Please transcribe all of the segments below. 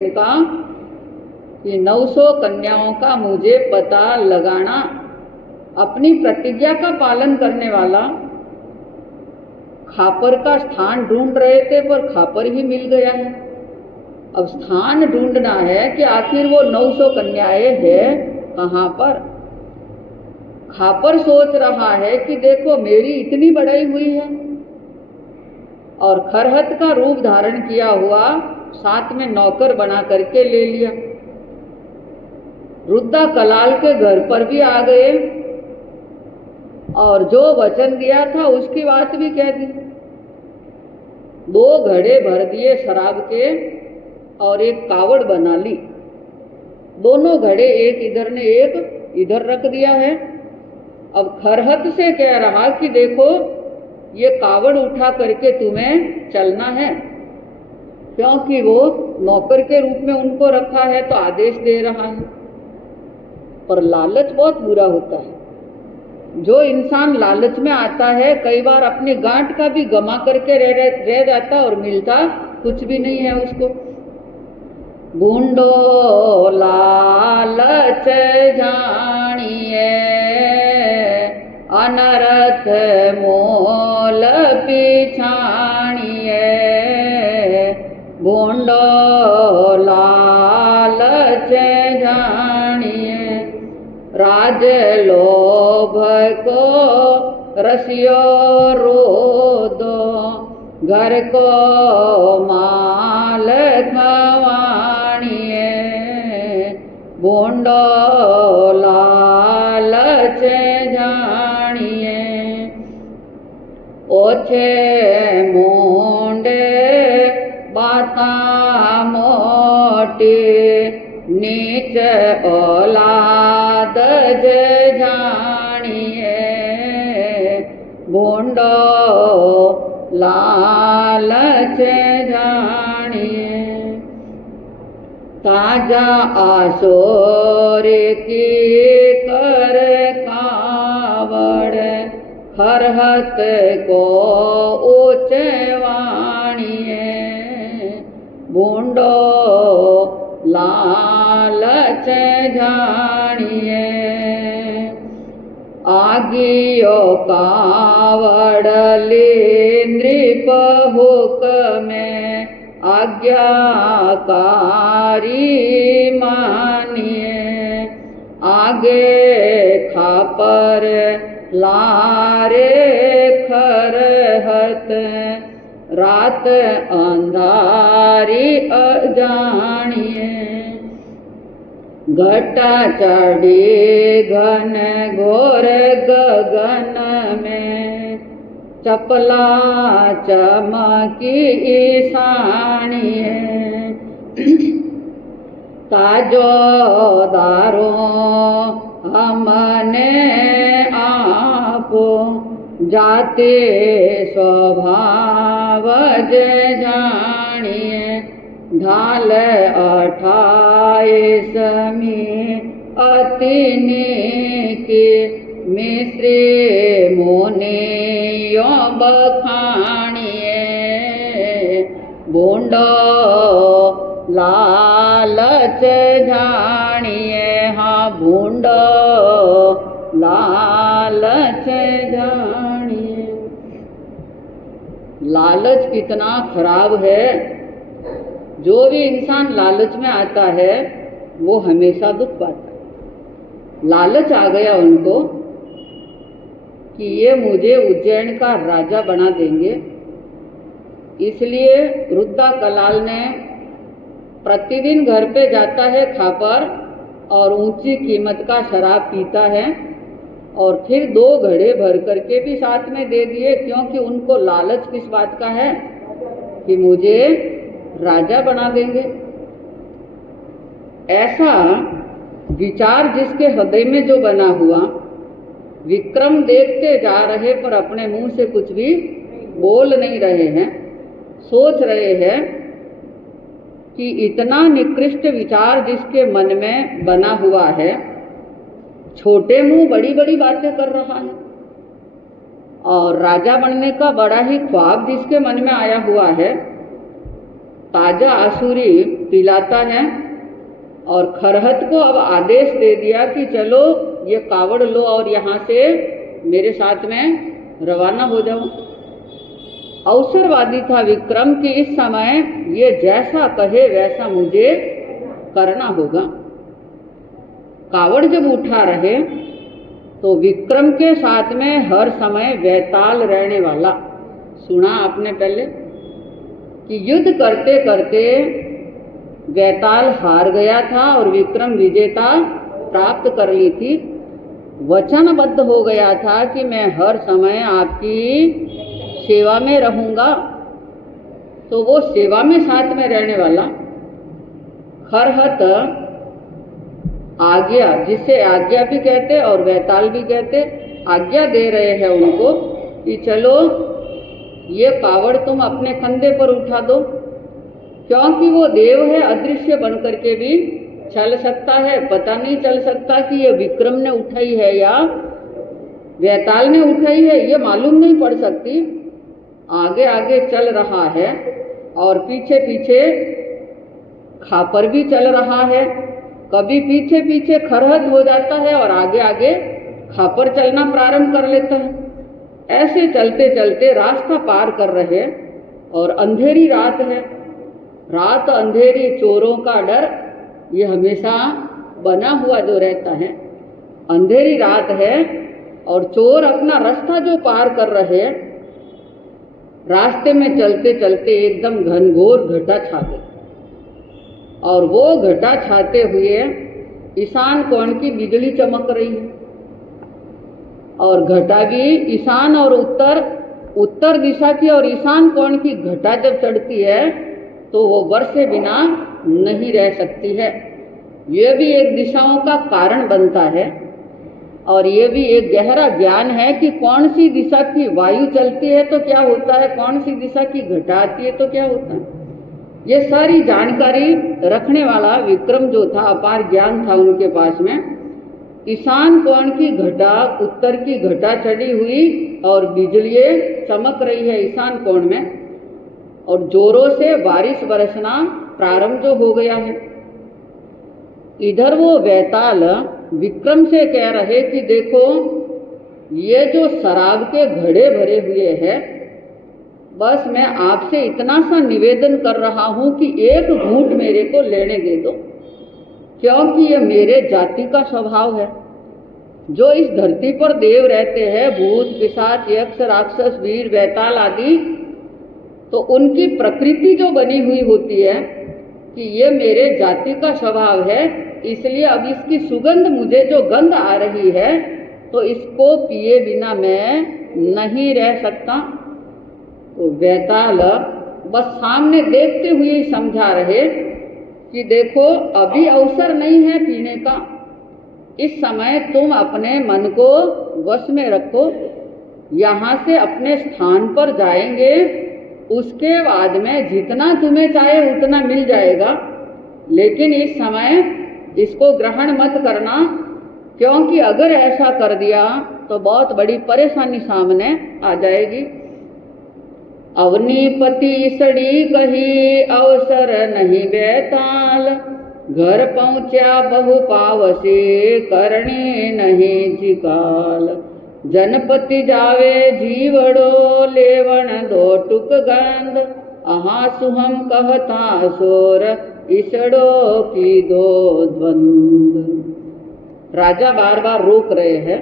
का कि 900 कन्याओं का मुझे पता लगाना, अपनी प्रतिज्ञा का पालन करने वाला खापर का स्थान ढूंढ रहे थे पर खापर ही मिल गया है। अब स्थान ढूंढना है कि आखिर वो 900 कन्याएं हैं कहाँ पर। खापर सोच रहा है कि देखो मेरी इतनी बढ़ाई हुई है और खरहत का रूप धारण किया हुआ साथ में नौकर बना करके ले लिया। रुद्दा कलाल के घर पर भी आ गए और जो वचन दिया था उसकी बात भी कह दी। 2 घड़े भर दिए शराब के और एक कावड़ बना ली। दोनों घड़े एक इधर ने एक इधर रख दिया है। अब खरहत से कह रहा कि देखो ये कावड़ उठा करके तुम्हें चलना है, क्योंकि वो नौकर के रूप में उनको रखा है तो आदेश दे रहा है। पर लालच बहुत बुरा होता है। जो इंसान लालच में आता है कई बार अपनी गांठ का भी गमा करके रह जाता और मिलता कुछ भी नहीं है उसको। बूंदो लालच जानिए अनरथ मोल पिछाणिए, बूंदो लालच जानिए राज लोभ को रसियो रोदो, घर को माल खवाणिए, बूंदो लालच जानिए। ओछे मुंडे बाता मोटी नीच औलाद जानिए, बूंदो लालच जानिए। ताजा आसोर की कर कावड़ खरहत को ऊंचवाणिए, बूंदो लालच जानिए। आगियो कावड़ ले नृप हुक्मे आज्ञाकारी मानिए, आगे खापर लारे खरहत रात अंधारी अजानिए। घटा चढ़ी घन घोर गगन में चपला चमकी ईशानिए, ताजो दारो हमने आपो जाते स्वभाव जानिए। ढाल 28 अतिनी की मिश्री मुनियो बखानिए, बूंदो लालच जानिए। हाँ, बूंदो लालच जानिए। लालच कितना खराब है। जो भी इंसान लालच में आता है वो हमेशा दुख पाता है। लालच आ गया उनको कि ये मुझे उज्जैन का राजा बना देंगे, इसलिए रुद्दा कलाल ने प्रतिदिन घर पे जाता है खापर और ऊंची कीमत का शराब पीता है और फिर 2 घड़े भर करके भी साथ में दे दिए, क्योंकि उनको लालच किस बात का है कि मुझे राजा बना देंगे। ऐसा विचार जिसके हृदय में जो बना हुआ, विक्रम देखते जा रहे पर अपने मुंह से कुछ भी बोल नहीं रहे हैं, सोच रहे हैं कि इतना निकृष्ट विचार जिसके मन में बना हुआ है, छोटे मुंह बड़ी बड़ी बातें कर रहा है और राजा बनने का बड़ा ही ख्वाब जिसके मन में आया हुआ है, ताजा आसुरी पिलाता है और खरहत को अब आदेश दे दिया कि चलो ये कावड़ लो और यहाँ से मेरे साथ में रवाना हो जाओ। अवसरवादी था विक्रम कि इस समय ये जैसा कहे वैसा मुझे करना होगा। कावड़ जब उठा रहे तो विक्रम के साथ में हर समय वैताल रहने वाला, सुना आपने पहले कि युद्ध करते करते वैताल हार गया था और विक्रम विजेता प्राप्त कर ली थी। वचनबद्ध हो गया था कि मैं हर समय आपकी सेवा में रहूंगा। तो वो सेवा में साथ में रहने वाला खरहत आज्ञा, जिसे आज्ञा भी कहते और वैताल भी कहते, आज्ञा दे रहे हैं उनको कि चलो ये कावड़ तुम अपने कंधे पर उठा दो, क्योंकि वो देव है, अदृश्य बनकर के भी चल सकता है। पता नहीं चल सकता कि ये विक्रम ने उठाई है या वैताल ने उठाई है, ये मालूम नहीं पड़ सकती। आगे आगे चल रहा है और पीछे पीछे खापर भी चल रहा है। कभी पीछे पीछे खरहत हो जाता है और आगे आगे खापर चलना प्रारंभ कर लेता है। ऐसे चलते चलते रास्ता पार कर रहे और अंधेरी रात है। रात अंधेरी, चोरों का डर ये हमेशा बना हुआ जो रहता है। अंधेरी रात है और चोर अपना रास्ता जो पार कर रहे, रास्ते में चलते चलते एकदम घनघोर घटा छा गई और वो घटा छाते हुए ईशान कोण की बिजली चमक रही है और घटा भी ईशान और उत्तर दिशा की और ईशान कोण की घटा जब चढ़ती है तो वो बरसे बिना नहीं रह सकती है। ये भी एक दिशाओं का कारण बनता है और ये भी एक गहरा ज्ञान है कि कौन सी दिशा की वायु चलती है तो क्या होता है, कौन सी दिशा की घटा आती है तो क्या होता है। ये सारी जानकारी रखने वाला विक्रम जो था, अपार ज्ञान था उनके पास में। ईशान कोण की घटा, उत्तर की घटा चढ़ी हुई और बिजलियाँ चमक रही है ईशान कोण में और जोरों से बारिश बरसना प्रारंभ जो हो गया है। इधर वो वैताल विक्रम से कह रहे कि देखो ये जो शराब के घड़े भरे हुए हैं, बस मैं आपसे इतना सा निवेदन कर रहा हूं कि एक घूंट मेरे को लेने दे दो, क्योंकि ये मेरे जाति का स्वभाव है। जो इस धरती पर देव रहते हैं, भूत पिशाच यक्ष राक्षस वीर वैताल आदि, तो उनकी प्रकृति जो बनी हुई होती है कि ये मेरे जाति का स्वभाव है, इसलिए अब इसकी सुगंध मुझे जो गंध आ रही है तो इसको पिए बिना मैं नहीं रह सकता। तो वैताल बस सामने देखते हुए ही समझा रहे कि देखो अभी अवसर नहीं है पीने का, इस समय तुम अपने मन को वश में रखो, यहाँ से अपने स्थान पर जाएंगे, उसके बाद में जितना तुम्हें चाहे उतना मिल जाएगा, लेकिन इस समय इसको ग्रहण मत करना, क्योंकि अगर ऐसा कर दिया तो बहुत बड़ी परेशानी सामने आ जाएगी। अवनीपति सड़ी कही अवसर नहीं बैताल, घर पहुँचा बहु पावसे करने नहीं जिकाल। जनपति जावे जीवड़ो लेवण दो टुक गंध, अहा सुहम कहता सोर इसड़ो की दो द्वंद। राजा बार बार रोक रहे हैं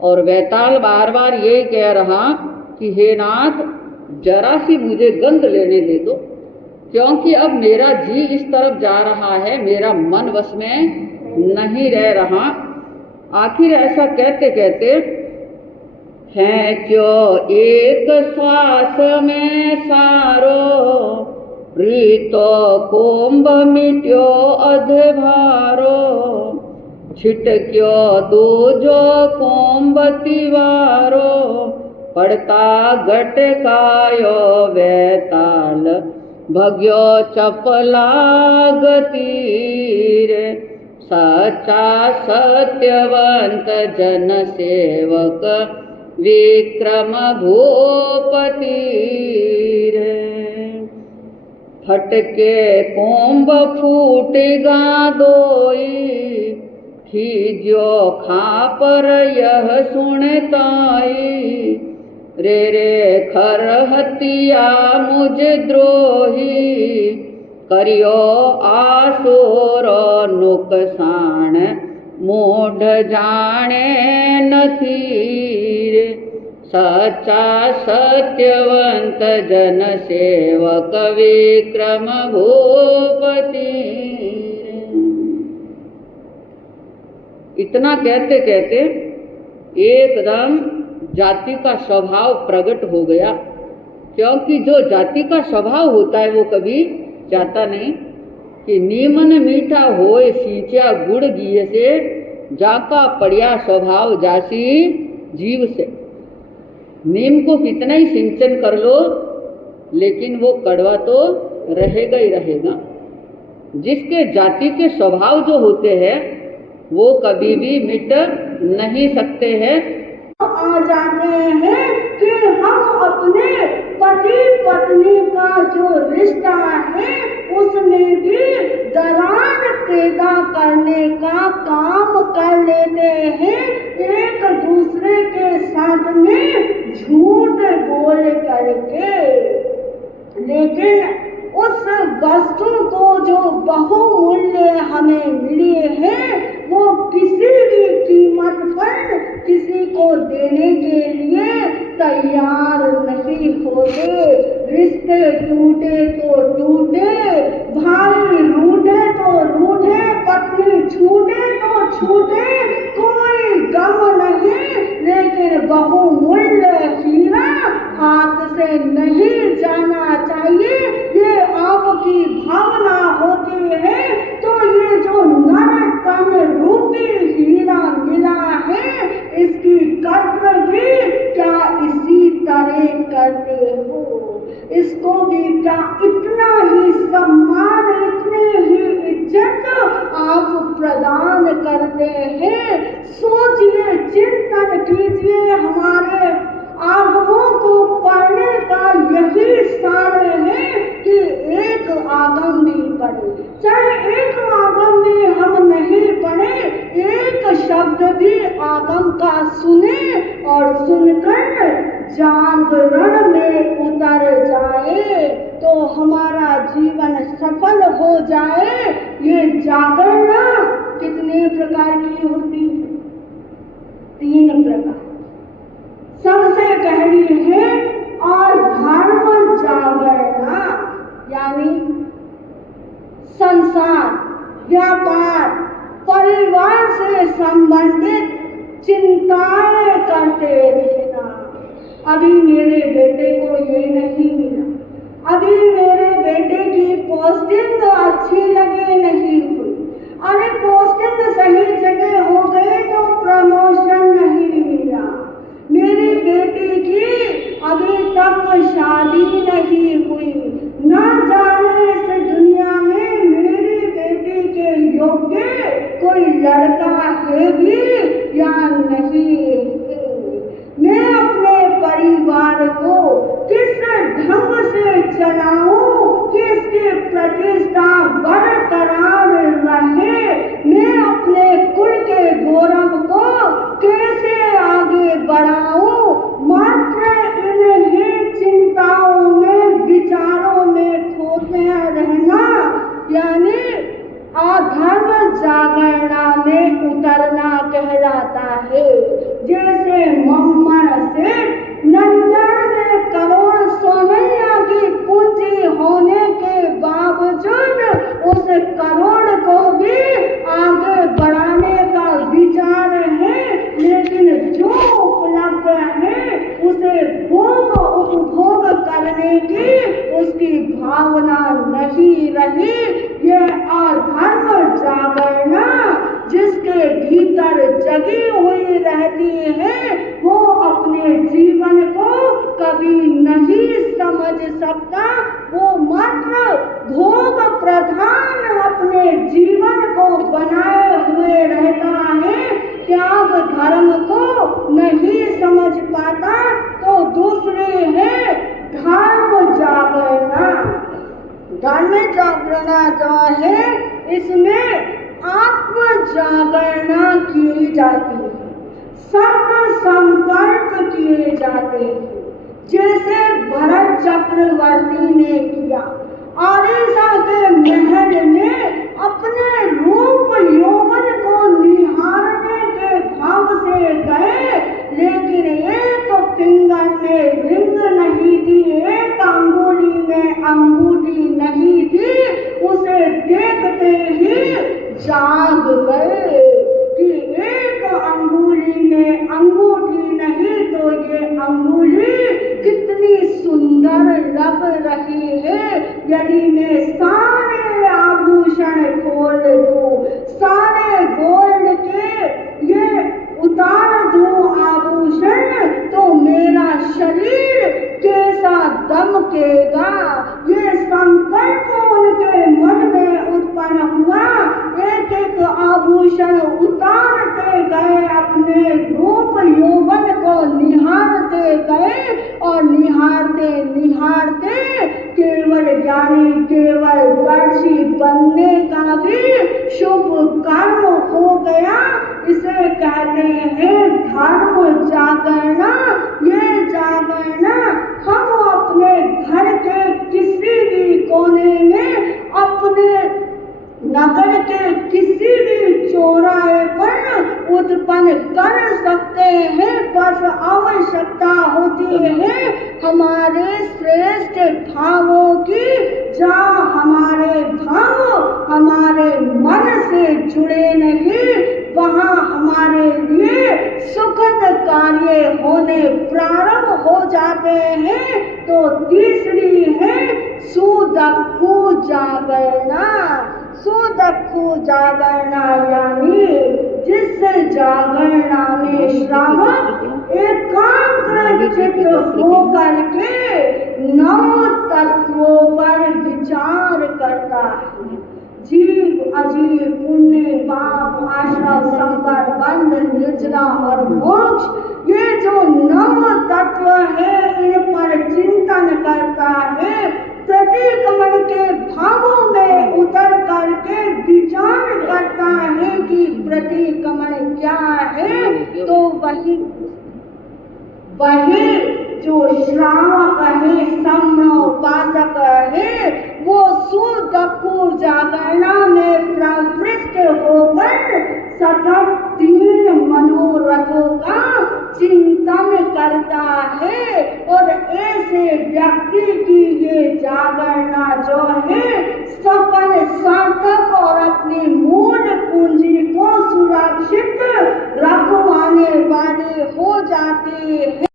और वैताल बार बार यही कह रहा कि हे नाथ जरा सी मुझे गंध लेने दे दो, क्योंकि अब मेरा जी इस तरफ जा रहा है, मेरा मन वश में नहीं रह रहा। आखिर ऐसा कहते कहते है क्यों एक श्वास में सारो, रीतो कोम्ब मिट्यो अधभारो, छिटक्यो दूजो कोम्ब तिवारो, पड़ता गटकायो वैताल, भग्यो चपला गतीर। सच्चा सत्यवंत जन सेवक विक्रम भूपति रे। फटके कोंब फूटेगा दोई, खीजो खापर यह सुनताई। रे खर हतिया मुझ द्रोही, करियो आसुर नुकसान मूढ़ जाने नथी रे। सच्चा सत्यवंत जन सेवक विक्रम भूपति। इतना कहते कहते एकदम जाति का स्वभाव प्रकट हो गया, क्योंकि जो जाति का स्वभाव होता है वो कभी जाता नहीं। कि नीमन मीठा होए सींचा गुड़ घी से, जाका पड़िया स्वभाव जासी जीव से। नीम को कितना ही सिंचन कर लो लेकिन वो कड़वा तो रहेगा ही रहेगा। जिसके जाति के स्वभाव जो होते हैं वो कभी भी मिट नहीं सकते हैं। आ जाते हैं कि हम अपने पति पत्नी का जो रिश्ता है उसमें भी दरार पैदा करने का काम कर लेते हैं, एक दूसरे के साथ में झूठ बोल करके। लेकिन उस वस्तु को जो बहुमूल्य हमें मिली है वो किसी भी कीमत पर किसी को देने के लिए तैयार नहीं होते। रिश्ते टूटे तो टूटे, भाई रूठे तो रूठे, पत्नी छूटे तो छूटे, कोई गम नहीं। लेकिन बहुमूल्य हीरा हाथ से नहीं जाना चाहिए, ये आपकी भावना होती है। तो ये जो नर तन रूपी हीरा मिला है इसकी कद्र भी क्या इसी तरह करते हो? इसको भी क्या इतना ही सम्मान, इतनी ही इज्जत आप प्रदान करते हैं? सोचिए, चिंतन कीजिए। हमारे आगमों को पढ़ने का यही सार है कि एक आगम भी पढ़े, चाहे एक आगम भी हम नहीं पढ़े, एक शब्द भी आगम का सुने और सुनकर जागरण में उतर जाए तो हमारा जीवन सफल हो जाए। ये जागरण कितने प्रकार की होती है? 3 प्रकार। सबसे पहली है अधर्म जागरणा, यानी संसार, व्यापार, परिवार से संबंधित चिंताएं करते रहना। अभी मेरे बेटे को ये नहीं मिला, अभी मेरे बेटे की पोस्टिंग अच्छी लगे नहीं हुई, अरे पोस्टिंग सही जगह हो गई तो प्रमोशन नहीं मिला, मेरी बेटी की अभी तक शादी नहीं हुई, न जाने इस दुनिया में मेरी बेटी के योग्य कोई लड़का है भी या नहीं है। मैं अपने परिवार को किस ढंग से चलाऊं कि इसकी प्रतिष्ठा बरकरार रहे, मैं अपने कुल के गौरव को कैसे आगे बढ़ाऊं? मात्र इन्हीं चिंताओं में, विचारों में खोते रहना यानी अधर्म जागरणा में उतरना कहलाता है। जैसे मम्मन से नंदन करोड़ सोनैया की पूंजी होने के बावजूद उस करोड़ को भी आगे बढ़ाने का विचार है, लेकिन जो उपलब्ध है उसे भोग उपभोग करने की उसकी भावना नहीं रही। ये अधर्म जागरणा जिसके भीतर जगी हुई रहती है वो अपने जीवन को कभी नहीं समझ सकता। वो मात्र भोग प्रधान अपने जीवन को बनाए हुए रहता है, त्याग धर्म को नहीं समझ पाता। तो दूसरे है धर्म जागरणा। धर्म जागरण जो है इसमें आत्म जागरणा की जाती है, सत्य संकल्प किए जाते हैं, जैसे भरत चक्रवर्ती ने किया। आरिसा के महल में अपने रूप यौवन को निहारने के भाव से गए, लेकिन एक फिंगर में रिंग नहीं थी, एक अंगुली में अंगूठी नहीं थी, उसे देखते ही जाग गए कि एक अंगुली में अंगूठी नहीं तो ये अंगुली कितनी सुंदर लग रही है। यदि मैं सारे आभूषण खोल दूं, सारे गोल्ड के ये उतार दूं आभूषण, तो मेरा शरीर कैसा दमकेगा। ये संकल्प उनके मन में उत्पन्न हुआ। एक एक आभूषण उतारते गए, अपने रूप यौवन को निहारते गए और निहारते निहारते केवल ज्ञानी, केवल दर्शी बनने का भी शुभ कर्म हो गया। इसे कहते हैं धर्म जागरणा। ये जागरणा हम अपने घर के किसी भी कोने में, अपने नगर के किसी भी चौराहे पर उत्पन्न कर सकते हैं। बस आवश्यकता होती है हमारे श्रेष्ठ भावों की। जहाँ हमारे भाव हमारे मन से जुड़े नहीं, वहाँ हमारे लिए सुखद कार्य होने प्रारंभ हो जाते हैं। तो तीसरी है सुदक्खु जागरणा। सुदक्खु जागरणा यानी जिस जागरणा में श्रावक एकाग्र चित्त होकर के 9 तत्वों पर विचार करता है। जीव, अजीव, पुण्य, पाप, आश्रम, संकर, बंध, निर्जरा और मोक्ष, ये जो 9 तत्व है इन पर चिंतन करता है। प्रतिक्रमण के भावों में उतर करके विचार करता है कि प्रतिक्रमण क्या है। तो वही जो श्रावक है, सम्योपासक है, वो सुदक्खु जागरणा में प्रवृत्त होकर सतत 3 मनोरथों का चिंतन करता है। और ऐसे व्यक्ति की ये जागरणा जो है सफल, सार्थक और अपनी मूल पूंजी को सुरक्षित रखवाने वाली हो जाती है।